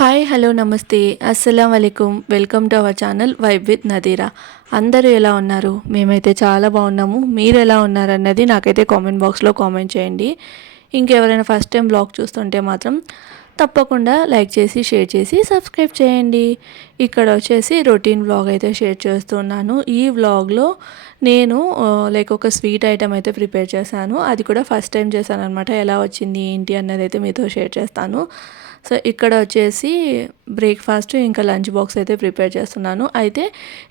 Hi hello నమస్తే అస్సలం వలైకుమ్ welcome to our channel vibe with Nadira. అందరూ ఎలా ఉన్నారు? మేమైతే చాలా బాగున్నాము. మీరు ఎలా ఉన్నారు అన్నది నాకైతే కామెంట్ బాక్స్లో కామెంట్ చేయండి. ఇంకెవరైనా ఫస్ట్ టైం బ్లాగ్ చూస్తుంటే మాత్రం తప్పకుండా లైక్ చేసి షేర్ చేసి సబ్స్క్రైబ్ చేయండి. ఇక్కడ వచ్చేసి రొటీన్ వ్లాగ్ అయితే షేర్ చేస్తున్నాను. ఈ వ్లాగ్లో నేను ఒక స్వీట్ ఐటమ్ అయితే ప్రిపేర్ చేశాను. అది కూడా ఫస్ట్ టైం చేశాను అనమాట. ఎలా వచ్చింది ఏంటి అన్నది అయితే మీతో షేర్ చేస్తాను. సో ఇక్కడ వచ్చేసి బ్రేక్ఫాస్ట్ ఇంకా లంచ్ బాక్స్ అయితే ప్రిపేర్ చేస్తున్నాను. అయితే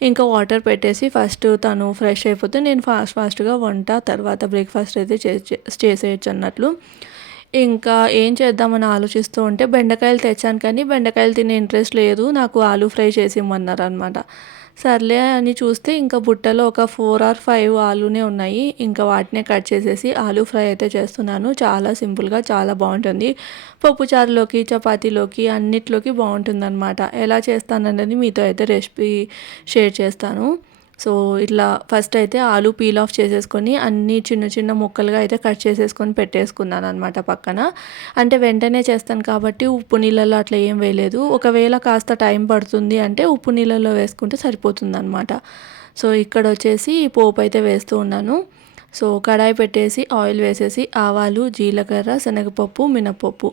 ఇంకా వాటర్ పెట్టేసి ఫస్ట్ తను ఫ్రెష్ అయిపోతే నేను ఫాస్ట్గా వంట తర్వాత బ్రేక్ఫాస్ట్ అయితే చేసేయచ్చు అన్నట్లు. ఇంకా ఏం చేద్దామని ఆలోచిస్తూ ఉంటే బెండకాయలు తెచ్చాను, కానీ బెండకాయలు తినే ఇంట్రెస్ట్ లేదు. నాకు ఆలూ ఫ్రై చేసి ఇమ్మన్నారు అనమాట. సర్లే అని చూస్తే ఇంకా బుట్టలో ఒక 4 or 5 ఆలూనే ఉన్నాయి. ఇంకా వాటినే కట్ చేసేసి ఆలూ ఫ్రై అయితే చేస్తున్నాను. చాలా సింపుల్గా చాలా బాగుంటుంది. పప్పుచారులోకి చపాతీలోకి అన్నిట్లోకి బాగుంటుందన్నమాట. ఎలా చేస్తానన్నది మీతో అయితే రెసిపీ షేర్ చేస్తాను. సో ఇట్లా ఫస్ట్ అయితే ఆలూ పీల్ ఆఫ్ చేసేసుకొని అన్నీ చిన్న చిన్న ముక్కలుగా అయితే కట్ చేసేసుకొని పెట్టేసుకున్నాను అనమాట పక్కన. అంటే వెంటనే చేస్తాను కాబట్టి ఉప్పు నీళ్ళలో అట్లా ఏం వేయలేదు. ఒకవేళ కాస్త టైం పడుతుంది అంటే ఉప్పు నీళ్ళలో వేసుకుంటే సరిపోతుంది అనమాట. సో ఇక్కడ వచ్చేసి పోపు అయితే వేస్తూ ఉన్నాను. సో కడాయి పెట్టేసి ఆయిల్ వేసేసి ఆవాలు, జీలకర్ర, శనగపప్పు, మినపప్పు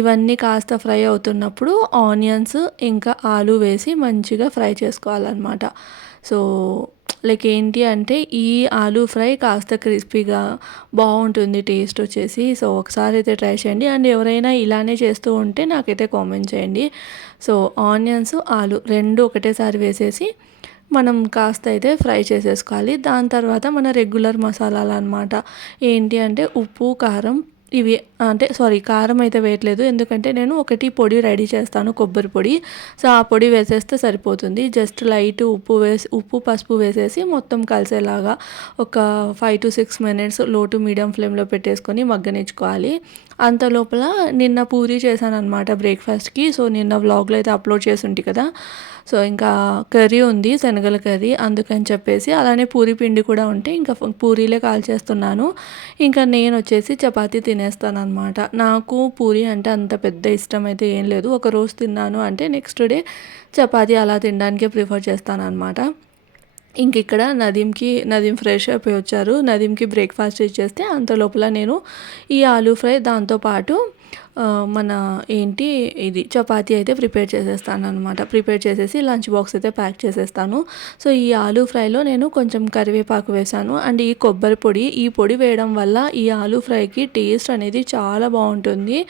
ఇవన్నీ కాస్త ఫ్రై అవుతున్నప్పుడు ఆనియన్స్ ఇంకా ఆలు వేసి మంచిగా ఫ్రై చేసుకోవాలన్నమాట. సో ఏంటి అంటే ఈ ఆలూ ఫ్రై కాస్త క్రిస్పీగా బాగుంటుంది టేస్ట్ వచ్చేసి. సో ఒకసారి అయితే ట్రై చేయండి. అండ్ ఎవరైనా ఇలానే చేస్తూ ఉంటే నాకైతే కామెంట్ చేయండి. సో ఆనియన్స్, ఆలు రెండు ఒకటేసారి వేసేసి మనం కాస్త అయితే ఫ్రై చేసేసుకోవాలి. దాని తర్వాత మన రెగ్యులర్ మసాలాలు అనమాట. ఏంటి అంటే ఉప్పు, కారం ఇవి అంటే కారం అయితే వేయట్లేదు, ఎందుకంటే నేను ఒకటి పొడి రెడీ చేస్తాను, కొబ్బరి పొడి. సో ఆ పొడి వేసేస్తే సరిపోతుంది. జస్ట్ లైట్ ఉప్పు పసుపు వేసేసి మొత్తం కలిసేలాగా ఒక 5 to 6 minutes లో టు మీడియం ఫ్లేమ్లో పెట్టేసుకొని మగ్గనిచ్చుకోవాలి. అంత లోపల నిన్న పూరీ చేశాను అనమాట బ్రేక్ఫాస్ట్కి. సో నిన్న వ్లాగ్లో అయితే అప్లోడ్ చేసి ఉంటి కదా. సో ఇంకా కర్రీ ఉంది, శనగల కర్రీ, అందుకని చెప్పేసి అలానే పూరి పిండి కూడా ఉంటే ఇంకా పూరీలే కాల్చేస్తున్నాను. ఇంకా నేను వచ్చేసి చపాతీ తినేస్తాను అనమాట. నాకు పూరి అంటే అంత పెద్ద ఇష్టం అయితే ఏం లేదు. ఒక రోజు తిన్నాను అంటే నెక్స్ట్ డే చపాతీ అలా తినడానికే ప్రిఫర్ చేస్తాను అనమాట. ఇంక ఇక్కడ నదీం ఫ్రెష్ అయిపోయి వచ్చారు. నదీంకి బ్రేక్ఫాస్ట్ ఇచ్చేస్తే అంత లోపల నేను ఈ ఆలూ ఫ్రై దాంతోపాటు మన ఇది చపాతీ అయితే ప్రిపేర్ చేసేస్తాను అనమాట. ప్రిపేర్ చేసేసి లంచ్ బాక్స్ అయితే ప్యాక్ చేసేస్తాను. సో ఈ ఆలూ ఫ్రైలో నేను కొంచెం కరివేపాకు వేసాను. అండ్ ఈ కొబ్బరి పొడి, ఈ పొడి వేయడం వల్ల ఈ ఆలూ ఫ్రైకి టేస్ట్ అనేది చాలా బాగుంటుంది.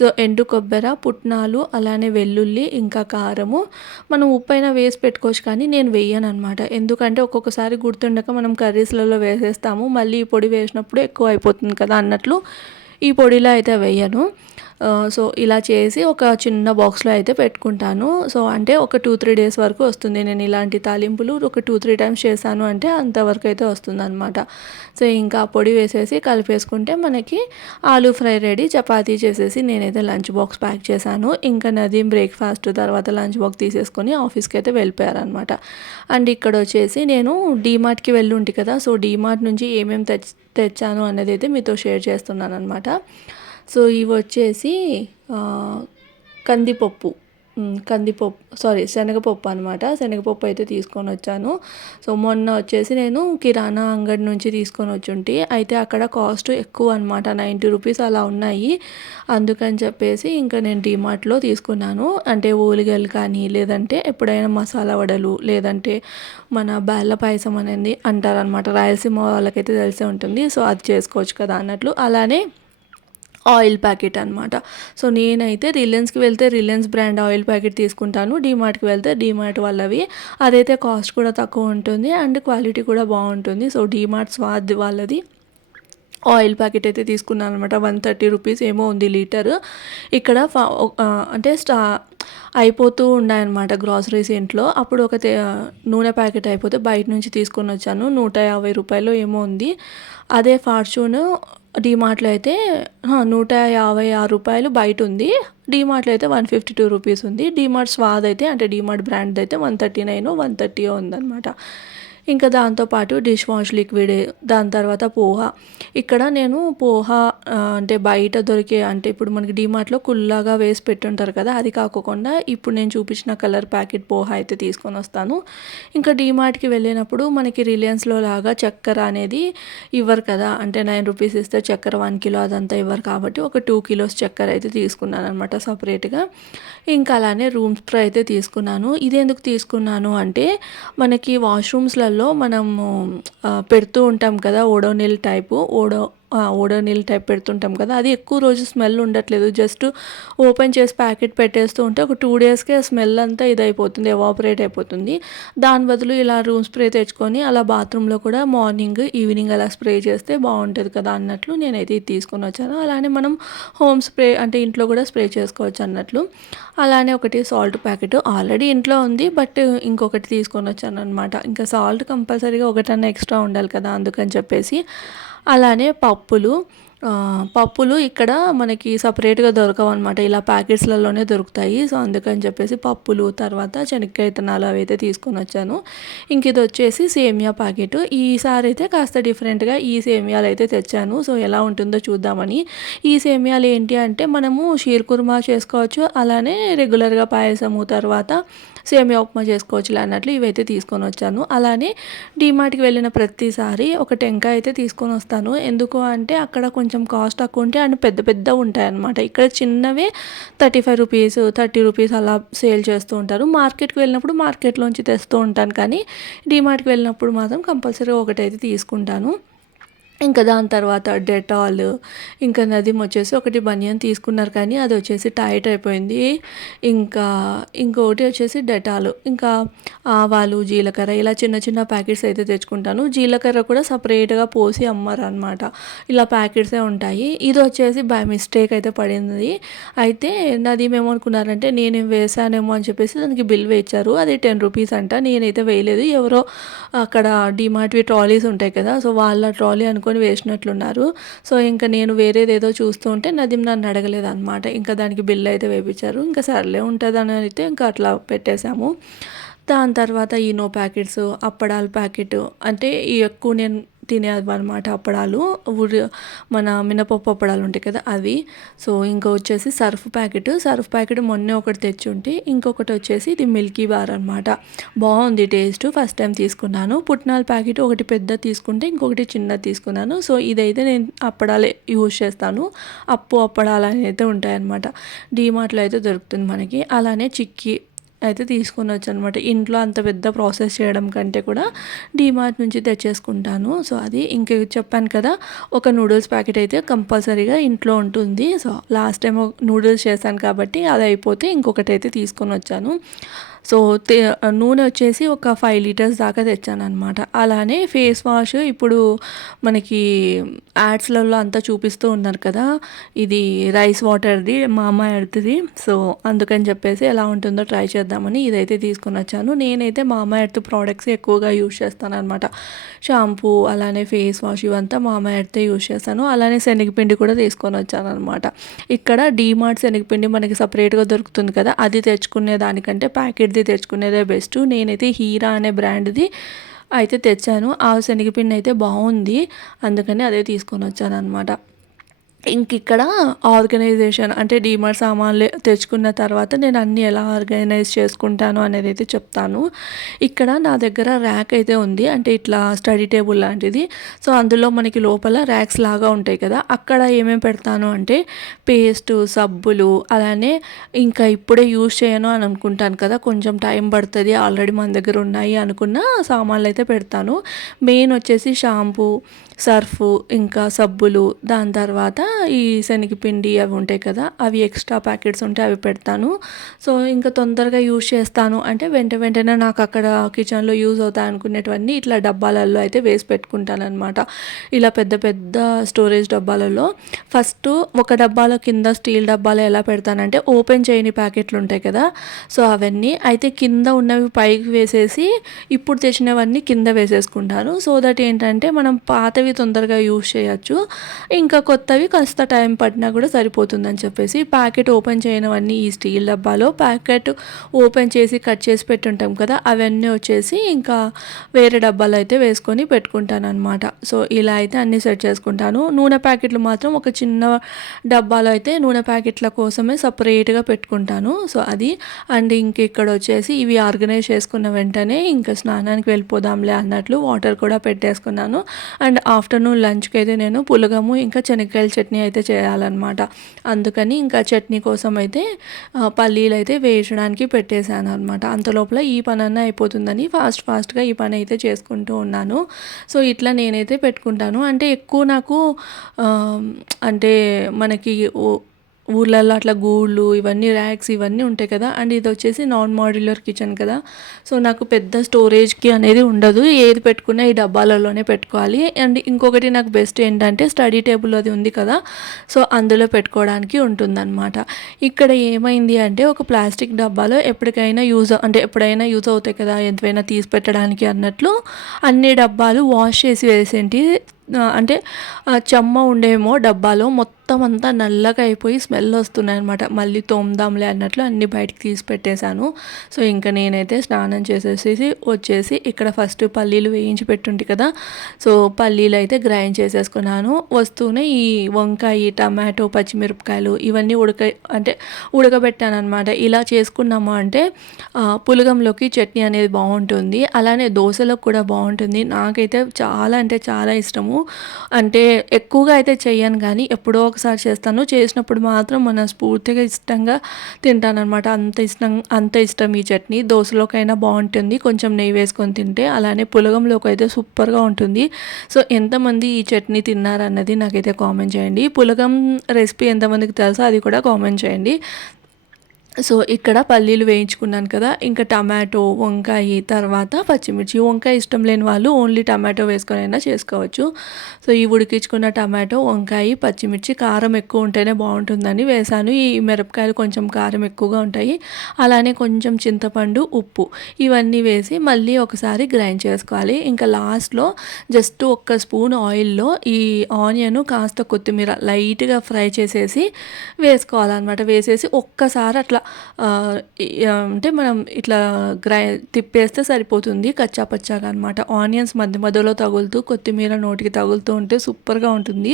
సో ఎండు కొబ్బరి, పుట్నాలు, అలానే వెల్లుల్లి ఇంకా కారము, మనం ఉప్పు అయినా వేసి పెట్టుకోవచ్చు, కానీ నేను వేయను అనమాట. ఎందుకంటే ఒక్కొక్కసారి గుర్తుండక మనం కర్రీస్లలో వేసేస్తాము, మళ్ళీ ఈ పొడి వేసినప్పుడు ఎక్కువ అయిపోతుంది కదా అన్నట్లు ఈ పొడిలో అయితే వేయను. సో ఇలా చేసి ఒక చిన్న బాక్స్లో అయితే పెట్టుకుంటాను. సో అంటే ఒక 2-3 days వరకు వస్తుంది. నేను ఇలాంటి తాలింపులు ఒక 2-3 times చేశాను అంటే అంతవరకు అయితే వస్తుంది అనమాట. సో ఇంకా పొడి వేసేసి కలిపేసుకుంటే మనకి ఆలూ ఫ్రై రెడీ. చపాతీ చేసేసి నేనైతే లంచ్ బాక్స్ ప్యాక్ చేశాను. ఇంకా నదీం బ్రేక్ఫాస్ట్ తర్వాత లంచ్ బాక్స్ తీసేసుకొని ఆఫీస్కి అయితే వెళ్ళిపోయారనమాట. అండ్ ఇక్కడ వచ్చేసి నేను డీమార్ట్కి వెళ్ళి ఉంటి కదా. సో డీమార్ట్ నుంచి ఏమేమి తెచ్చాను అనేది అయితే మీతో షేర్ చేస్తున్నాను అనమాట. సో ఇవి వచ్చేసి కందిపప్పు శనగపప్పు అనమాట. శనగపప్పు అయితే తీసుకొని వచ్చాను. సో మొన్న వచ్చేసి నేను కిరాణా అంగడి నుంచి తీసుకొని వచ్చుంటి. అయితే అక్కడ కాస్ట్ ఎక్కువ అనమాట, 90 rupees అలా ఉన్నాయి. అందుకని చెప్పేసి ఇంకా నేను డీమార్ట్లో తీసుకున్నాను. అంటే ఓలిగలు కానీ, లేదంటే ఎప్పుడైనా మసాలా వడలు, లేదంటే మన బెల్ల పాయసం అనేది అంటారనమాట. రాయలసీమ వాళ్ళకైతే తెలిసే ఉంటుంది. సో అది చేసుకోవచ్చు కదా అన్నట్లు. అలానే ఆయిల్ ప్యాకెట్ అనమాట. సో నేనైతే రిలయన్స్కి వెళ్తే రిలయన్స్ బ్రాండ్ ఆయిల్ ప్యాకెట్ తీసుకుంటాను. డీమార్ట్కి వెళ్తే డీమార్ట్ వాళ్ళవి. అదైతే కాస్ట్ కూడా తక్కువ ఉంటుంది అండ్ క్వాలిటీ కూడా బాగుంటుంది. సో డీమార్ట్ స్వాద్ వాళ్ళది ఆయిల్ ప్యాకెట్ అయితే తీసుకున్నాను అనమాట. 130 rupees ఏమో ఉంది లీటర్. ఇక్కడ అంటే అయిపోతూ ఉన్నాయన్నమాట గ్రాసరీస్ ఇంట్లో. అప్పుడు ఒక నూనె ప్యాకెట్ అయిపోతే బయట నుంచి తీసుకొని వచ్చాను. 150 రూపాయలు ఏమో ఉంది. అదే ఫార్చ్యూన్ డీమార్ట్లో అయితే 156 రూపాయలు బయట ఉంది. డీమార్ట్లో అయితే 152 rupees ఉంది. డీమార్ట్ స్వాద్ అయితే అంటే డీమార్ట్ బ్రాండ్ అయితే 139 130 ఉందన్నమాట. ఇంకా దాంతోపాటు డిష్ వాష్ లిక్విడ్, దాని తర్వాత పోహా. ఇక్కడ నేను పోహా అంటే బయట దొరికే అంటే ఇప్పుడు మనకి డీమార్ట్లో కుల్లాగా వేసి పెట్టుంటారు కదా, అది కాకుండా ఇప్పుడు నేను చూపించిన కలర్ ప్యాకెట్ పోహా అయితే తీసుకొని వస్తాను. ఇంకా డీమార్ట్కి వెళ్ళినప్పుడు మనకి రిలయన్స్లో లాగా చక్కెర అనేది ఇవ్వరు కదా, అంటే 9 రూపీస్ ఇస్తే చక్కెర 1 కిలో అదంతా ఇవ్వరు కాబట్టి ఒక 2 కిలోస్ చక్కెర అయితే తీసుకున్నాను అనమాట సపరేట్గా. ఇంకా అలానే రూమ్ స్ప్రే అయితే తీసుకున్నాను. ఇది ఎందుకు తీసుకున్నాను అంటే మనకి వాష్రూమ్స్లలో మనము పెడుతూ ఉంటాం కదా ఓడోనిల్ టైపు ఓడోనిల్ టైప్ పెడుతుంటాం కదా, అది ఎక్కువ రోజు స్మెల్ ఉండట్లేదు. జస్ట్ ఓపెన్ చేసి ప్యాకెట్ పెట్టేస్తూ ఉంటే ఒక 2 డేస్కే స్మెల్ అంతా ఇదైపోతుంది, ఎవాపరేట్ అయిపోతుంది. దాని బదులు ఇలా రూమ్ స్ప్రే తెచ్చుకొని అలా బాత్రూంలో కూడా మార్నింగ్ ఈవినింగ్ అలా స్ప్రే చేస్తే బాగుంటుంది కదా అన్నట్లు నేనైతే ఇది తీసుకొని వచ్చాను. అలానే మనం హోమ్ స్ప్రే అంటే ఇంట్లో కూడా స్ప్రే చేసుకోవచ్చు అన్నట్లు. అలానే ఒకటి సాల్ట్ ప్యాకెట్ ఆల్రెడీ ఇంట్లో ఉంది, బట్ ఇంకొకటి తీసుకొని వచ్చాను అనమాట. ఇంకా సాల్ట్ కంపల్సరీగా ఒకటన్నా ఎక్స్ట్రా ఉండాలి కదా, అందుకని చెప్పేసి. అలానే పప్పులు ఇక్కడ మనకి సపరేట్గా దొరకవు అనమాట, ఇలా ప్యాకెట్స్లలోనే దొరుకుతాయి. సో అందుకని చెప్పేసి పప్పులు, తర్వాత శనక్కాయ విత్తనాలు అవి అయితే తీసుకొని వచ్చాను. ఇంక ఇది వచ్చేసి సేమియా ప్యాకెట్. ఈసారి అయితే కాస్త డిఫరెంట్గా ఈ సేమియాలు అయితే తెచ్చాను. సో ఎలా ఉంటుందో చూద్దామని. ఈ సేమియాలు ఏంటి అంటే మనము షీర్ కుర్మా చేసుకోవచ్చు, అలానే రెగ్యులర్గా పాయసము, తర్వాత సేమియా ఉప్మా చేసుకోవచ్చులే అన్నట్లు ఇవైతే తీసుకొని వచ్చాను. అలానే డీమార్ట్కి వెళ్ళిన ప్రతిసారి ఒక టెంకాయ అయితే తీసుకొని వస్తాను. ఎందుకు అంటే అక్కడ కొంచెం కాస్ట్ తక్కువ ఉంటే అండ్ పెద్ద పెద్ద ఉంటాయన్నమాట. ఇక్కడ చిన్నవే 35 రూపీస్, 30 రూపీస్ అలా సేల్ చేస్తూ ఉంటారు. మార్కెట్కి వెళ్ళినప్పుడు మార్కెట్లోంచి తెస్తూ ఉంటాను, కానీ డీమార్ట్కి వెళ్ళినప్పుడు మాత్రం కంపల్సరీ ఒకటైతే తీసుకుంటాను. ఇంకా దాని తర్వాత డెటాల్, ఇంకా నదీమ్ వచ్చేసి ఒకటి బనియన్ తీసుకున్నారు, కానీ అది వచ్చేసి టైట్ అయిపోయింది. ఇంకా ఇంకొకటి వచ్చేసి డెటాల్, ఇంకా ఆవాలు, జీలకర్ర ఇలా చిన్న చిన్న ప్యాకెట్స్ అయితే తెచ్చుకుంటాను. జీలకర్ర కూడా సపరేట్గా పోసి అమ్మారు అనమాట, ఇలా ప్యాకెట్సే ఉంటాయి. ఇది వచ్చేసి బై మిస్టేక్ అయితే పడింది. అయితే నదీమ్ ఏమనుకున్నారంటే నేనేం వేసానేమో అని చెప్పేసి దానికి బిల్ వేయించారు. అది 10 రూపీస్ అంట. నేనైతే వేయలేదు, ఎవరో అక్కడ డిమార్ట్వి ట్రాలీస్ ఉంటాయి కదా, సో వాళ్ళ ట్రాలీ అనుకుని వేసినట్లున్నారు. సో ఇంకా నేను వేరేది ఏదో చూస్తూ ఉంటే నదీమ్ నన్ను అడగలేదు అనమాట. ఇంకా దానికి బిల్ అయితే వేయించారు. ఇంకా సర్లే ఉంటుందని అయితే ఇంకా అట్లా పెట్టేశాము. దాని తర్వాత ఈనో ప్యాకెట్స్, అప్పడాల ప్యాకెట్, అంటే ఎక్కువ నేను తినేవన్నమాట అప్పడాలు, మన మినపప్పు అప్పడాలు ఉంటాయి కదా అవి. సో ఇంకా వచ్చేసి సర్ఫ్ ప్యాకెట్ మొన్నే ఒకటి తెచ్చి ఉంటే, ఇంకొకటి వచ్చేసి ఇది మిల్కీ బార్ అనమాట. బాగుంది టేస్ట్, ఫస్ట్ టైం తీసుకున్నాను. పుట్నాల ప్యాకెట్ ఒకటి పెద్ద తీసుకుంటే ఇంకొకటి చిన్నది తీసుకున్నాను. సో ఇదైతే నేను అప్పడాలే యూజ్ చేస్తాను. అప్పడాలు అయితే ఉంటాయన్నమాట, డీమార్ట్లో అయితే దొరుకుతుంది మనకి. అలానే చిక్కీ అయితే తీసుకొని వచ్చాను అనమాట. ఇంట్లో అంత పెద్ద ప్రాసెస్ చేయడం కంటే కూడా డీమార్ట్ నుంచి తెచ్చేసుకుంటాను. సో అది ఇంకా చెప్పాను కదా, ఒక నూడిల్స్ ప్యాకెట్ అయితే కంపల్సరీగా ఇంట్లో ఉంటుంది. సో లాస్ట్ టైం నూడిల్స్ చేశాను కాబట్టి అది అయిపోతే ఇంకొకటి అయితే తీసుకొని వచ్చాను. సో నూనె వచ్చేసి ఒక 5 లీటర్స్ దాకా తెచ్చాను అనమాట. అలానే ఫేస్ వాష్ ఇప్పుడు మనకి యాడ్స్లలో అంతా చూపిస్తూ ఉన్నారు కదా, ఇది రైస్ వాటర్ది, మామా ఎర్త్ది. సో అందుకని చెప్పేసి ఎలా ఉంటుందో ట్రై చేద్దామని ఇదైతే తీసుకొని వచ్చాను. నేనైతే మామా ఎర్త్ ప్రోడక్ట్స్ ఎక్కువగా యూజ్ చేస్తాను అనమాట. షాంపూ, అలానే ఫేస్ వాష్ ఇవంతా మామా ఎర్తే యూజ్ చేస్తాను. అలానే శనగపిండి కూడా తీసుకొని వచ్చాను అనమాట. ఇక్కడ డీమార్ట్ శనగపిండి మనకి సపరేట్గా దొరుకుతుంది కదా, అది తెచ్చుకునే దానికంటే ప్యాకెట్ది తెచ్చుకునేదే బెస్ట్. నేనైతే హీరా అనే బ్రాండ్ది అయితే తెచ్చాను. ఆ శనగపిండి అయితే బాగుంది, అందుకని అదే తీసుకొని వచ్చాను అనమాట. ఇంక ఇక్కడ ఆర్గనైజేషన్ అంటే డీమార్ట్ సామాన్లు తెచ్చుకున్న తర్వాత నేను అన్నీ ఎలా ఆర్గనైజ్ చేసుకుంటాను అనేది అయితే చెప్తాను. ఇక్కడ నా దగ్గర ర్యాక్ అయితే ఉంది, అంటే ఇట్లా స్టడీ టేబుల్ లాంటిది. సో అందులో మనకి లోపల ర్యాక్స్ లాగా ఉంటాయి కదా, అక్కడ ఏమేమి పెడతాను అంటే పేస్ట్, సబ్బులు, అలానే ఇంకా ఇప్పుడే యూజ్ చేయను అని అనుకుంటాను కదా, కొంచెం టైం పడుతుంది, ఆల్రెడీ మన దగ్గర ఉన్నాయి అనుకున్న సామాన్లు అయితే పెడతాను. మెయిన్ వచ్చేసి షాంపూ, సర్ఫ్, ఇంకా సబ్బులు, దాని తర్వాత ఈ శనగపిండి అవి ఉంటాయి కదా, అవి ఎక్స్ట్రా ప్యాకెట్స్ ఉంటే అవి పెడతాను. సో ఇంకా తొందరగా యూజ్ చేస్తాను అంటే వెంటనే నాకు అక్కడ కిచెన్లో యూజ్ అవుతాయి అనుకునేటివన్నీ ఇట్లా డబ్బాలలో అయితే వేసి పెట్టుకుంటాను అనమాట. ఇలా పెద్ద పెద్ద స్టోరేజ్ డబ్బాలలో ఫస్ట్ ఒక డబ్బాలో కింద స్టీల్ డబ్బాలో ఎలా పెడతానంటే ఓపెన్ చేయని ప్యాకెట్లు ఉంటాయి కదా, సో అవన్నీ అయితే కింద ఉన్నవి పైకి వేసేసి ఇప్పుడు తెచ్చినవన్నీ కింద వేసేసుకుంటాను. సో దట్ ఏంటంటే మనం పాతవి తొందరగా యూజ్ చేయొచ్చు, ఇంకా కొత్తవి కాస్త టైం పట్టినా కూడా సరిపోతుందని చెప్పేసి ప్యాకెట్ ఓపెన్ చేయనివన్నీ ఈ స్టీల్ డబ్బాలో, ప్యాకెట్ ఓపెన్ చేసి కట్ చేసి పెట్టుంటాం కదా, అవన్నీ వచ్చేసి ఇంకా వేరే డబ్బాలో అయితే వేసుకొని పెట్టుకుంటాను అనమాట. సో ఇలా అయితే అన్నీ సెట్ చేసుకుంటాను. నూనె ప్యాకెట్లు మాత్రం ఒక చిన్న డబ్బాలో అయితే నూనె ప్యాకెట్ల కోసమే సపరేట్గా పెట్టుకుంటాను. సో అది అండ్ ఇంక ఇక్కడ వచ్చేసి ఇవి ఆర్గనైజ్ చేసుకున్న వెంటనే ఇంకా స్నానానికి వెళ్ళిపోదాంలే అన్నట్లు వాటర్ కూడా పెట్టేసుకున్నాను. అండ్ ఆఫ్టర్నూన్ లంచ్కి అయితే నేను పులగము ఇంకా శనక్కాయల చట్నీ అయితే చేయాలన్నమాట. అందుకని ఇంకా చట్నీ కోసం అయితే పల్లీలు అయితే వేయించడానికి పెట్టేశాను అనమాట. అంతలోపల ఈ పని అన్న అయిపోతుందని ఫాస్ట్గా ఈ పని అయితే చేసుకుంటూ ఉన్నాను. సో ఇట్లా నేనైతే పెట్టుకుంటాను. అంటే ఎక్కువ నాకు అంటే మనకి ఊర్లలో అట్లా గూళ్ళు ఇవన్నీ ర్యాక్స్ ఇవన్నీ ఉంటాయి కదా. అండ్ ఇది వచ్చేసి నాన్ మాడ్యులర్ కిచెన్ కదా. సో నాకు పెద్ద స్టోరేజ్కి అనేది ఉండదు. ఏది పెట్టుకున్నా ఈ డబ్బాలలోనే పెట్టుకోవాలి. అండ్ ఇంకొకటి నాకు బెస్ట్ ఏంటంటే స్టడీ టేబుల్ అది ఉంది కదా, సో అందులో పెట్టుకోవడానికి ఉంటుందన్నమాట. ఇక్కడ ఏమైంది అంటే ఒక ప్లాస్టిక్ డబ్బాలో ఎప్పటికైనా ఎప్పుడైనా యూజ్ అవుతాయి కదా, ఎంతైనా తీసి పెట్టడానికి అన్నట్లు అన్ని డబ్బాలు వాష్ చేసి వేసేంటి. అంటే చెమ్మ ఉండేమో డబ్బాలో మొత్తం అంతా నల్లగా అయిపోయి స్మెల్ వస్తున్నాయి అనమాట. మళ్ళీ తోముదాంలే అన్నట్లు అన్ని బయటికి తీసి పెట్టేశాను. సో ఇంకా నేనైతే స్నానం చేసేసి వచ్చేసి ఇక్కడ ఫస్ట్ పల్లీలు వేయించి పెట్టుంటి కదా, సో పల్లీలు అయితే గ్రైండ్ చేసేసుకున్నాను. వస్తూనే ఈ వంకాయ, టమాటో, పచ్చిమిరపకాయలు ఇవన్నీ ఉడకబెట్టాను అనమాట. ఇలా చేసుకున్నాము అంటే పులగంలోకి చట్నీ అనేది బాగుంటుంది. అలానే దోశలకు కూడా బాగుంటుంది. నాకైతే చాలా అంటే చాలా ఇష్టము. అంటే ఎక్కువగా అయితే చెయ్యను కానీ ఎప్పుడో ఒకసారి చేస్తాను. చేసినప్పుడు మాత్రం మనస్ఫూర్తిగా ఇష్టంగా తింటానన్నమాట. అంత ఇష్టం ఈ చట్నీ. దోశలోకైనా బాగుంటుంది కొంచెం నెయ్యి వేసుకొని తింటే, అలానే పులగంలోకి అయితే సూపర్గా ఉంటుంది. సో ఎంతమంది ఈ చట్నీ తిన్నారన్నది నాకైతే కామెంట్ చేయండి. పులగం రెసిపీ ఎంతమందికి తెలుసో అది కూడా కామెంట్ చేయండి. సో ఇక్కడ పల్లీలు వేయించుకున్నాను కదా, ఇంకా టమాటో, వంకాయ, తర్వాత పచ్చిమిర్చి. వంకాయ ఇష్టం లేని వాళ్ళు ఓన్లీ టమాటో వేసుకొని అయినా చేసుకోవచ్చు. సో ఈ ఉడికించుకున్న టమాటో, వంకాయ, పచ్చిమిర్చి కారం ఎక్కువ ఉంటేనే బాగుంటుందని వేసాను. ఈ మిరపకాయలు కొంచెం కారం ఎక్కువగా ఉంటాయి. అలానే కొంచెం చింతపండు, ఉప్పు ఇవన్నీ వేసి మళ్ళీ ఒకసారి గ్రైండ్ చేసుకోవాలి. ఇంకా లాస్ట్లో జస్ట్ ఒక్క స్పూన్ ఆయిల్లో ఈ ఆనియన్ కాస్త కొత్తిమీర లైట్గా ఫ్రై చేసేసి వేసుకోవాలన్నమాట. వేసేసి ఒక్కసారి అట్లా అంటే మనం ఇట్లా తిప్పేస్తే సరిపోతుంది కచ్చా పచ్చాగా అనమాట. ఆనియన్స్ మధ్యలో తగులుతూ కొత్తిమీర నోటికి తగులుతూ ఉంటే సూపర్గా ఉంటుంది.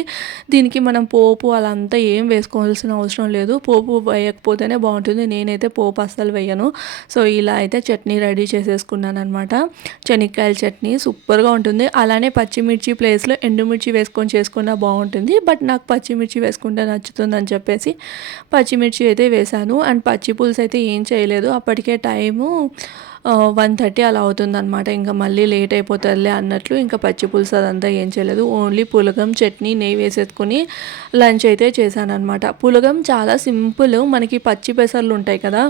దీనికి మనం పోపు అలా అంతా ఏం వేసుకోవాల్సిన అవసరం లేదు. పోపు వేయకపోతేనే బాగుంటుంది. నేనైతే పోపు అస్సలు వేయను. సో ఇలా అయితే చట్నీ రెడీ చేసేసుకున్నాను అనమాట. శనక్కాయల చట్నీ సూపర్గా ఉంటుంది. అలానే పచ్చిమిర్చి ప్లేస్లో ఎండుమిర్చి వేసుకొని చేసుకున్నా బాగుంటుంది. బట్ నాకు పచ్చిమిర్చి వేసుకుంటే నచ్చుతుందని చెప్పేసి పచ్చిమిర్చి అయితే వేశాను. అండ్ పచ్చి పులుసు అయితే ఏం చేయలేదు. అప్పటికే టైము 1:30 అలా అవుతుందన్నమాట. ఇంకా మళ్ళీ లేట్ అయిపోతుందిలే అన్నట్లు ఇంకా పచ్చి పులుసు అదంతా ఏం చేయలేదు. ఓన్లీ పులగం, చట్నీ, నెయ్యి వేసేసుకొని లంచ్ అయితే చేశాను అనమాట. పులగం చాలా సింపుల్. మనకి పచ్చి పెసర్లు ఉంటాయి కదా,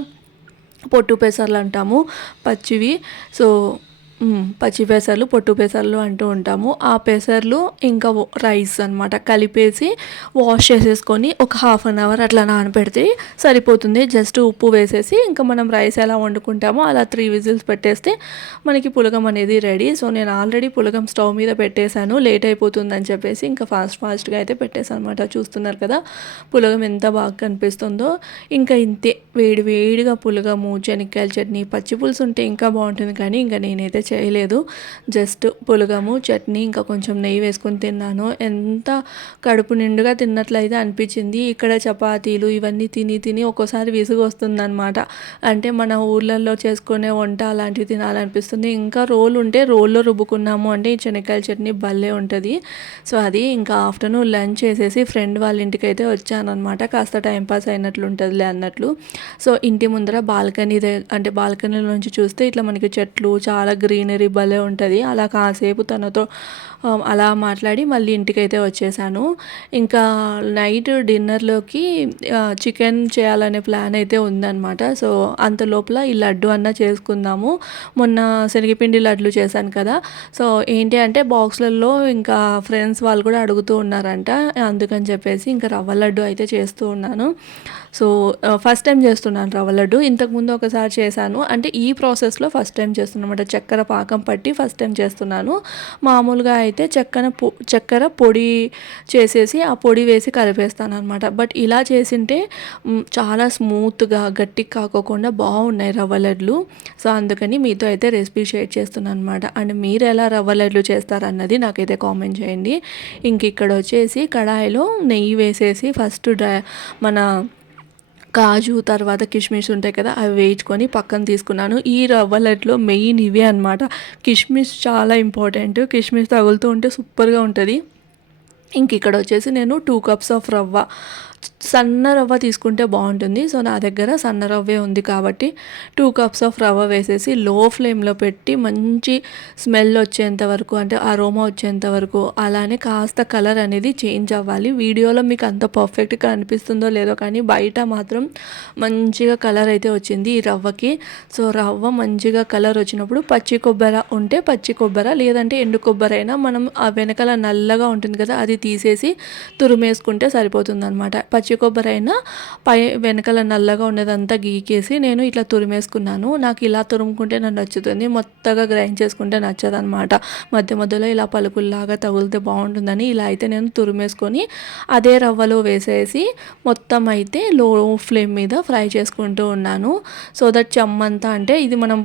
పొట్టు పెసర్లు అంటాము పచ్చివి. సో పచ్చి పెసర్లు, పొట్టు పెసర్లు అంటూ ఉంటాము. ఆ పెసర్లు ఇంకా రైస్ అనమాట కలిపేసి వాష్ చేసేసుకొని ఒక 1/2 అవర్ అట్లా నానబెడితే సరిపోతుంది. జస్ట్ ఉప్పు వేసేసి ఇంకా మనం రైస్ ఎలా వండుకుంటామో అలా 3 విజిల్స్ పెట్టేస్తే మనకి పులగం అనేది రెడీ. సో నేను ఆల్రెడీ పులగం స్టవ్ మీద పెట్టేశాను, లేట్ అయిపోతుందని చెప్పేసి ఇంకా ఫాస్ట్గా అయితే పెట్టేశాను అనమాట. చూస్తున్నారు కదా పులగం ఎంత బాగా కనిపిస్తుందో. ఇంకా ఇంతే వేడిగా పులగము, శనక్కాయల చట్నీ, పచ్చి పులుసు ఉంటే ఇంకా బాగుంటుంది. కానీ ఇంకా నేనైతే చేయలేదు. జస్ట్ పులగము, చట్నీ, ఇంకా కొంచెం నెయ్యి వేసుకొని తిన్నాను. ఎంత కడుపు నిండుగా తిన్నట్లయితే అనిపించింది. ఇక్కడ చపాతీలు ఇవన్నీ తిని ఒక్కోసారి విసుగు వస్తుందన్నమాట. అంటే మన ఊర్లలో చేసుకునే వంట అలాంటివి తినాలనిపిస్తుంది. ఇంకా రోలు ఉంటే రోల్లో రుబ్బుకున్నాము అంటే ఈ శనక్కాయల చట్నీ భలే ఉంటుంది. సో అది ఇంకా ఆఫ్టర్నూన్ లంచ్ చేసేసి ఫ్రెండ్ వాళ్ళ ఇంటికి అయితే వచ్చానమాట. కాస్త టైంపాస్ అయినట్లు ఉంటుందిలే అన్నట్లు. సో ఇంటి ముందర బాల్కనీ నుంచి చూస్తే ఇట్లా మనకి చెట్లు చాలా గ్రీనరీ భలే ఉంటుంది. అలా కాసేపు తనతో అలా మాట్లాడి మళ్ళీ ఇంటికైతే వచ్చేసాను. ఇంకా నైట్ డిన్నర్లోకి చికెన్ చేయాలనే ప్లాన్ అయితే ఉందన్నమాట. సో అంత లోపల ఈ లడ్డు అన్న చేసుకుందాము. మొన్న శనగపిండి లడ్లు చేశాను కదా, సో ఏంటి అంటే బాక్స్లలో ఇంకా ఫ్రెండ్స్ వాళ్ళు కూడా అడుగుతూ ఉన్నారంట. అందుకని చెప్పేసి ఇంకా రవ్వ లడ్డు అయితే చేస్తూ ఉన్నాను. సో ఫస్ట్ టైం చేస్తున్నాను రవ్వ లడ్డు. ఇంతకుముందు ఒకసారి చేశాను, అంటే ఈ ప్రాసెస్లో ఫస్ట్ టైం చేస్తున్నాను అనమాట. చక్కెర పాకం పట్టి ఫస్ట్ టైం చేస్తున్నాను. మామూలుగా అయితే చక్కెర పొడి చేసేసి ఆ పొడి వేసి కలిపేస్తాను అనమాట. బట్ ఇలా చేసింటే చాలా స్మూత్గా గట్టిగా కాకోకుండా బాగున్నాయి రవ్వ లడ్లు. సో అందుకని మీతో అయితే రెసిపీ షేర్ చేస్తున్నాను అనమాట. అండ్ మీరు ఎలా రవ్వ లడ్లు చేస్తారన్నది నాకైతే కామెంట్ చేయండి. ఇంక ఇక్కడ వచ్చేసి కడాయిలో నెయ్యి వేసేసి ఫస్ట్ మన కాజు తర్వాత కిష్మిష్ ఉంటాయి కదా, అవి వేయించుకొని పక్కన తీసుకున్నాను. ఈ రవ్వ లడ్లో మెయిన్ ఇవే అనమాట. కిష్మిష్ చాలా ఇంపార్టెంట్. కిష్మిష్ తగులుతూ ఉంటే సూపర్గా ఉంటుంది. ఇంక ఇక్కడ వచ్చేసి నేను 2 కప్స్ ఆఫ్ రవ్వ, సన్న రవ్వ తీసుకుంటే బాగుంటుంది. సో నా దగ్గర సన్న రవ్వే ఉంది కాబట్టి 2 కప్స్ ఆఫ్ రవ్వ వేసేసి లో ఫ్లేమ్లో పెట్టి మంచి స్మెల్ వచ్చేంత వరకు, అంటే అరోమా వచ్చేంత వరకు, అలానే కాస్త కలర్ అనేది చేంజ్ అవ్వాలి. వీడియోలో మీకు అంత పర్ఫెక్ట్గా అనిపిస్తుందో లేదో కానీ బయట మాత్రం మంచిగా కలర్ అయితే వచ్చింది ఈ రవ్వకి. సో రవ్వ మంచిగా కలర్ వచ్చినప్పుడు పచ్చి కొబ్బరి ఉంటే పచ్చి కొబ్బరి, లేదంటే ఎండు కొబ్బరి అయినా మనం ఆ వెనకాల నల్లగా ఉంటుంది కదా అది తీసేసి తురిమేసుకుంటే సరిపోతుంది అనమాట. పచ్చి కొబ్బరి అయినా వెనకాల నల్లగా ఉన్నదంతా గీకేసి నేను ఇట్లా తురిమేసుకున్నాను. నాకు ఇలా తురుముకుంటే నాకు నచ్చుతుంది, మొత్తగా గ్రైండ్ చేసుకుంటే నచ్చదు అనమాట. మధ్య మధ్యలో ఇలా పలుకుల్లాగా తగులితే బాగుంటుందని ఇలా అయితే నేను తురిమేసుకొని అదే రవ్వలో వేసేసి మొత్తం అయితే లో ఫ్లేమ్ మీద ఫ్రై చేసుకుంటూ ఉన్నాను. సో దట్ చెమ్మంతా, అంటే ఇది మనం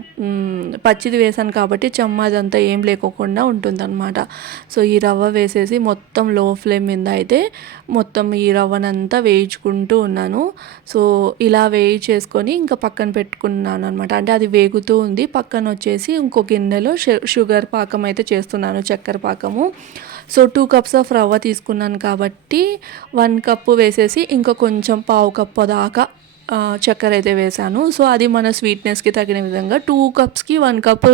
పచ్చిది వేసాను కాబట్టి చెమ్మ అదంతా ఏం లేకోకుండా ఉంటుందన్నమాట. సో ఈ రవ్వ వేసేసి మొత్తం లో ఫ్లేమ్ మీద అయితే మొత్తం ఈ రవ్వనంతా వేయించుకుంటూ ఉన్నాను. సో ఇలా వేయించేసుకొని ఇంకా పక్కన పెట్టుకున్నాను అనమాట. అంటే అది వేగుతూ ఉంది. పక్కన వచ్చేసి ఇంకో గిన్నెలో షుగర్ పాకం అయితే చేస్తున్నాను, చక్కెర పాకము. సో 2 కప్స్ ఆఫ్ రవ్వ తీసుకున్నాను కాబట్టి 1 కప్పు వేసేసి ఇంకా కొంచెం పావు కప్పు దాకా చక్కెర అయితే వేసాను. సో అది మన స్వీట్నెస్కి తగిన విధంగా 2 కప్స్కి 1 కప్పు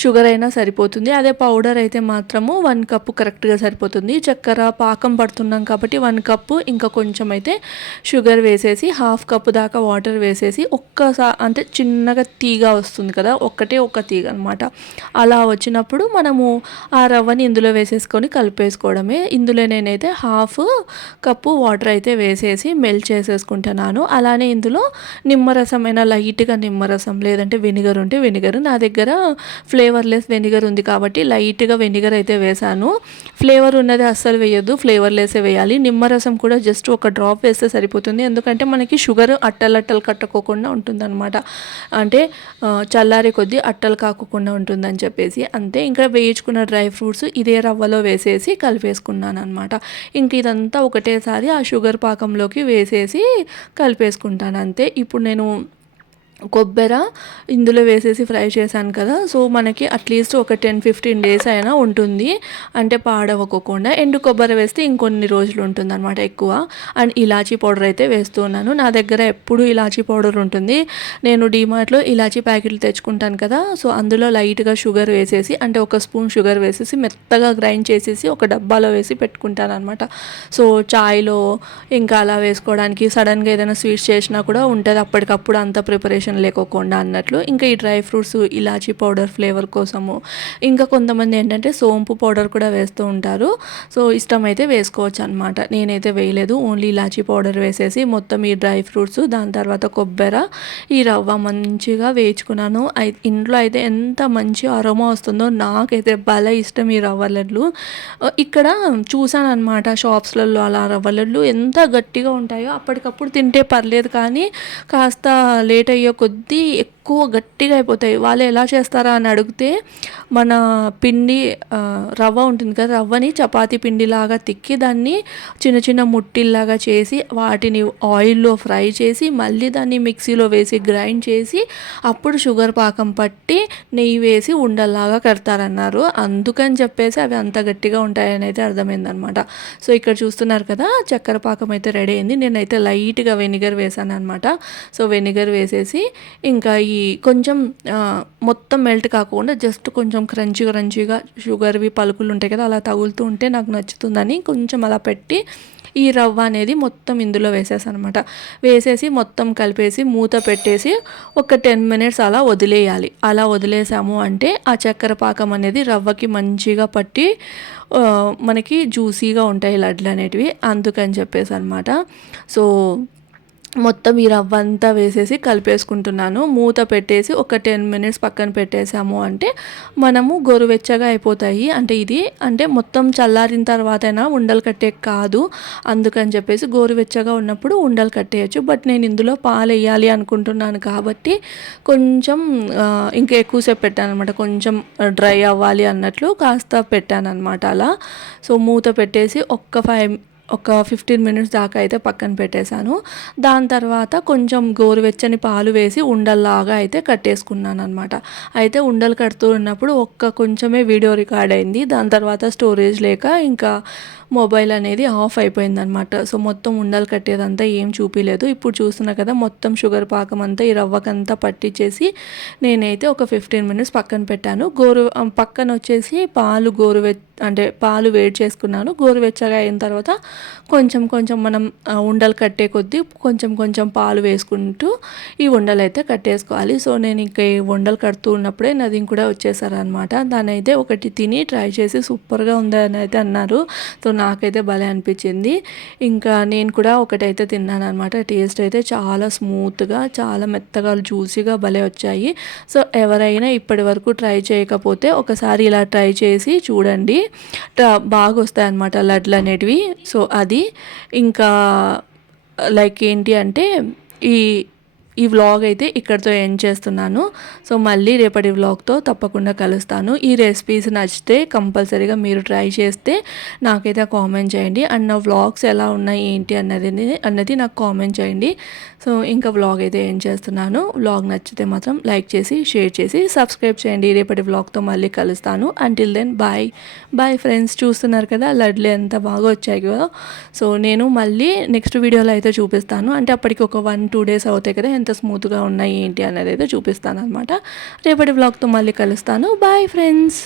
షుగర్ అయినా సరిపోతుంది. అదే పౌడర్ అయితే మాత్రము 1 కప్పు కరెక్ట్గా సరిపోతుంది. చక్కెర పాకం పడుతున్నాం కాబట్టి 1 కప్పు ఇంకా కొంచెం అయితే షుగర్ వేసేసి హాఫ్ కప్పు దాకా వాటర్ వేసేసి అంటే చిన్నగా తీగ వస్తుంది కదా, ఒక తీగ అనమాట. అలా వచ్చినప్పుడు మనము ఆ రవ్వని ఇందులో వేసేసుకొని కలిపేసుకోవడమే. ఇందులో నేనైతే హాఫ్ కప్పు వాటర్ అయితే వేసేసి మెల్ట్ చేసేసుకుంటున్నాను. అలానే ఇందులో నిమ్మరసమైన లైట్గా నిమ్మరసం, లేదంటే వెనిగర్ ఉంటే వెనిగర్. నా దగ్గర ఫ్లేవర్లెస్ వెనిగర్ ఉంది కాబట్టి లైట్గా వెనిగర్ అయితే వేసాను. ఫ్లేవర్ ఉన్నది అస్సలు వేయద్దు, ఫ్లేవర్లెస్సే వేయాలి. నిమ్మరసం కూడా జస్ట్ ఒక డ్రాప్ వేస్తే సరిపోతుంది, ఎందుకంటే మనకి షుగర్ అట్టలు కట్టుకోకుండా ఉంటుందన్నమాట. అంటే చల్లారే కొద్దీ అట్టలు కాకుండా ఉంటుందని చెప్పేసి అంతే. ఇంకా వేయించుకున్న డ్రై ఫ్రూట్స్ ఇదే రవ్వలో వేసేసి కలిపేసుకున్నాను అనమాట. ఇంక ఇదంతా ఒకటేసారి ఆ షుగర్ పాకంలోకి వేసేసి కలిపేసుకుంటాను అంతే. ఇప్పుడు నేను కొబ్బరి ఇందులో వేసేసి ఫ్రై చేశాను కదా, సో మనకి అట్లీస్ట్ ఒక 10-15 డేస్ అయినా ఉంటుంది, అంటే పాడవకోకుండా. ఎండు కొబ్బరి వేస్తే ఇంకొన్ని రోజులు ఉంటుంది అనమాట ఎక్కువ. అండ్ ఇలాచీ పౌడర్ అయితే వేస్తూ ఉన్నాను. నా దగ్గర ఎప్పుడు ఇలాచీ పౌడర్ ఉంటుంది. నేను డీమార్ట్లో ఇలాచీ ప్యాకెట్లు తెచ్చుకుంటాను కదా, సో అందులో లైట్గా షుగర్ వేసేసి, అంటే 1 స్పూన్ షుగర్ వేసేసి మెత్తగా గ్రైండ్ చేసేసి ఒక డబ్బాలో వేసి పెట్టుకుంటాను అనమాట. సో చాయ్లో ఇంకా అలా వేసుకోవడానికి, సడన్గా ఏదైనా స్వీట్స్ చేసినా కూడా ఉంటుంది అప్పటికప్పుడు, అంత ప్రిపరేషన్ లేకోకుండా అన్నట్లు. ఇంకా ఈ డ్రై ఫ్రూట్స్ ఇలాచీ పౌడర్ ఫ్లేవర్ కోసము, ఇంకా కొంతమంది ఏంటంటే సోంపు పౌడర్ కూడా వేస్తూ ఉంటారు. సో ఇష్టమైతే వేసుకోవచ్చు అనమాట. నేనైతే వేయలేదు, ఓన్లీ ఇలాచీ పౌడర్ వేసేసి మొత్తం ఈ డ్రై ఫ్రూట్స్, దాని తర్వాత కొబ్బరి, ఈ రవ్వ మంచిగా వేయించుకున్నాను. ఇంట్లో అయితే ఎంత మంచి అరోమా వస్తుందో, నాకైతే భలే ఇష్టం ఈ రవ్వ లడ్లు. ఇక్కడ చూసాను అనమాట షాప్స్లలో అలా రవ్వ లడ్లు ఎంత గట్టిగా ఉంటాయో. అప్పటికప్పుడు తింటే పర్లేదు, కానీ కాస్త లేట్ అయ్యే కొద్దీ ఎక్కువ గట్టిగా అయిపోతాయి. వాళ్ళు ఎలా చేస్తారా అని అడిగితే, మన పిండి రవ్వ ఉంటుంది కదా, రవ్వని చపాతీ పిండిలాగా తిక్కి దాన్ని చిన్న చిన్న ముట్టిల్లాగా చేసి వాటిని ఆయిల్లో ఫ్రై చేసి మళ్ళీ దాన్ని మిక్సీలో వేసి గ్రైండ్ చేసి అప్పుడు షుగర్ పాకం పట్టి నెయ్యి వేసి ఉండల్లాగా కడతారన్నారు. అందుకని చెప్పేసి అవి అంత గట్టిగా ఉంటాయని అయితే అర్థమైందనమాట. సో ఇక్కడ చూస్తున్నారు కదా, చక్కెర పాకం అయితే రెడీ అయింది. నేనైతే లైట్గా వెనిగర్ వేసాను అనమాట. సో వెనిగర్ వేసేసి ఇంకా ఈ కొంచెం మొత్తం మెల్ట్ కాకుండా జస్ట్ కొంచెం క్రంచీగా షుగర్వి పలుకులు ఉంటాయి కదా, అలా తగులుతూ ఉంటే నాకు నచ్చుతుందని కొంచెం అలా పెట్టి ఈ రవ్వ అనేది మొత్తం ఇందులో వేసేసాను అనమాట. వేసేసి మొత్తం కలిపేసి మూత పెట్టేసి ఒక 10 మినిట్స్ అలా వదిలేయాలి. అలా వదిలేసాము అంటే ఆ చక్కెర పాకం అనేది రవ్వకి మంచిగా పట్టి మనకి జ్యూసీగా ఉంటాయి లడ్లు అనేటివి, అందుకని చెప్పేసి అనమాట. సో మొత్తం ఈ రవ్వ అంతా వేసేసి కలిపేసుకుంటున్నాను. మూత పెట్టేసి ఒక 10 మినిట్స్ పక్కన పెట్టేసాము అంటే మనము గోరువెచ్చగా అయిపోతాయి. అంటే ఇది అంటే మొత్తం చల్లారిన తర్వాతైనా ఉండలు కట్టే కాదు, అందుకని చెప్పేసి గోరువెచ్చగా ఉన్నప్పుడు ఉండలు కట్టేయచ్చు. బట్ నేను ఇందులో పాలు వేయాలి అనుకుంటున్నాను కాబట్టి కొంచెం ఇంకా ఎక్కువసేపు పెట్టాను అనమాట. కొంచెం డ్రై అవ్వాలి అన్నట్లు కాస్త పెట్టాను అనమాట అలా. సో మూత పెట్టేసి ఒక 15 మినిట్స్ దాకా అయితే పక్కన పెట్టేశాను. దాని తర్వాత కొంచెం గోరువెచ్చని పాలు వేసి ఉండల్లాగా అయితే కట్టేసుకున్నాను అనమాట. అయితే ఉండలు కడుతూ ఉన్నప్పుడు కొంచెమే వీడియో రికార్డ్ అయింది. దాని తర్వాత స్టోరేజ్ లేక ఇంకా మొబైల్ అనేది ఆఫ్ అయిపోయిందనమాట. సో మొత్తం ఉండలు కట్టేదంతా ఏం చూపించలేదు. ఇప్పుడు చూస్తున్నా కదా మొత్తం షుగర్ పాకం అంతా ఈ రవ్వకంతా పట్టించేసి నేనైతే ఒక 15 మినిట్స్ పక్కన పెట్టాను. పక్కన వచ్చేసి పాలు వేడి చేసుకున్నాను. గోరువెచ్చగా అయిన తర్వాత కొంచెం మనం ఉండలు కట్టే కొద్దీ కొంచెం పాలు వేసుకుంటూ ఈ ఉండలు అయితే కట్టేసుకోవాలి. సో నేను ఇంకా ఈ ఉండలు కడుతూ ఉన్నప్పుడే నదీం కూడా వచ్చేసారనమాట. దాని అయితే ఒకటి తిని ట్రై చేసి సూపర్గా ఉందని అయితే అన్నారు. సో నాకైతే భలే అనిపించింది. ఇంకా నేను కూడా ఒకటైతే తిన్నాను అనమాట. టేస్ట్ అయితే చాలా స్మూత్గా, చాలా మెత్తగా, జ్యూసీగా భలే వచ్చాయి. సో ఎవరైనా ఇప్పటి వరకు ట్రై చేయకపోతే ఒకసారి ఇలా ట్రై చేసి చూడండి, బాగా వస్తాయి అన్నమాట లడ్లు అనేటివి. సో అది ఇంకా లైక్ ఏంటి అంటే ఈ ఈ వ్లాగ్ అయితే ఇక్కడితో ఎండ్ చేస్తున్నాను. సో మళ్ళీ రేపటి వ్లాగ్తో తప్పకుండా కలుస్తాను. ఈ రెసిపీస్ నచ్చితే కంపల్సరీగా మీరు ట్రై చేస్తే నాకైతే కామెంట్ చేయండి. అండ్ నా వ్లాగ్స్ ఎలా ఉన్నాయి ఏంటి అన్నది నాకు కామెంట్ చేయండి. సో ఇంకా వ్లాగ్ అయితే ఎండ్ చేస్తున్నాను. వ్లాగ్ నచ్చితే మాత్రం లైక్ చేసి, షేర్ చేసి, సబ్స్క్రైబ్ చేయండి. రేపటి వ్లాగ్తో మళ్ళీ కలుస్తాను. Until then bye friends. చూస్తున్నారు కదా లడ్లు ఎంత బాగా వచ్చాయి కదా. సో నేను మళ్ళీ నెక్స్ట్ వీడియోలో అయితే చూపిస్తాను. అంటే అప్పటికి ఒక 1-2 డేస్ అవుతాయి కదా, ఎంత స్మూత్గా ఉన్నాయి ఏంటి అనేది అయితే చూపిస్తాను అనమాట. రేపటి వ్లాగ్తో మళ్ళీ కలుస్తాను. Bye friends.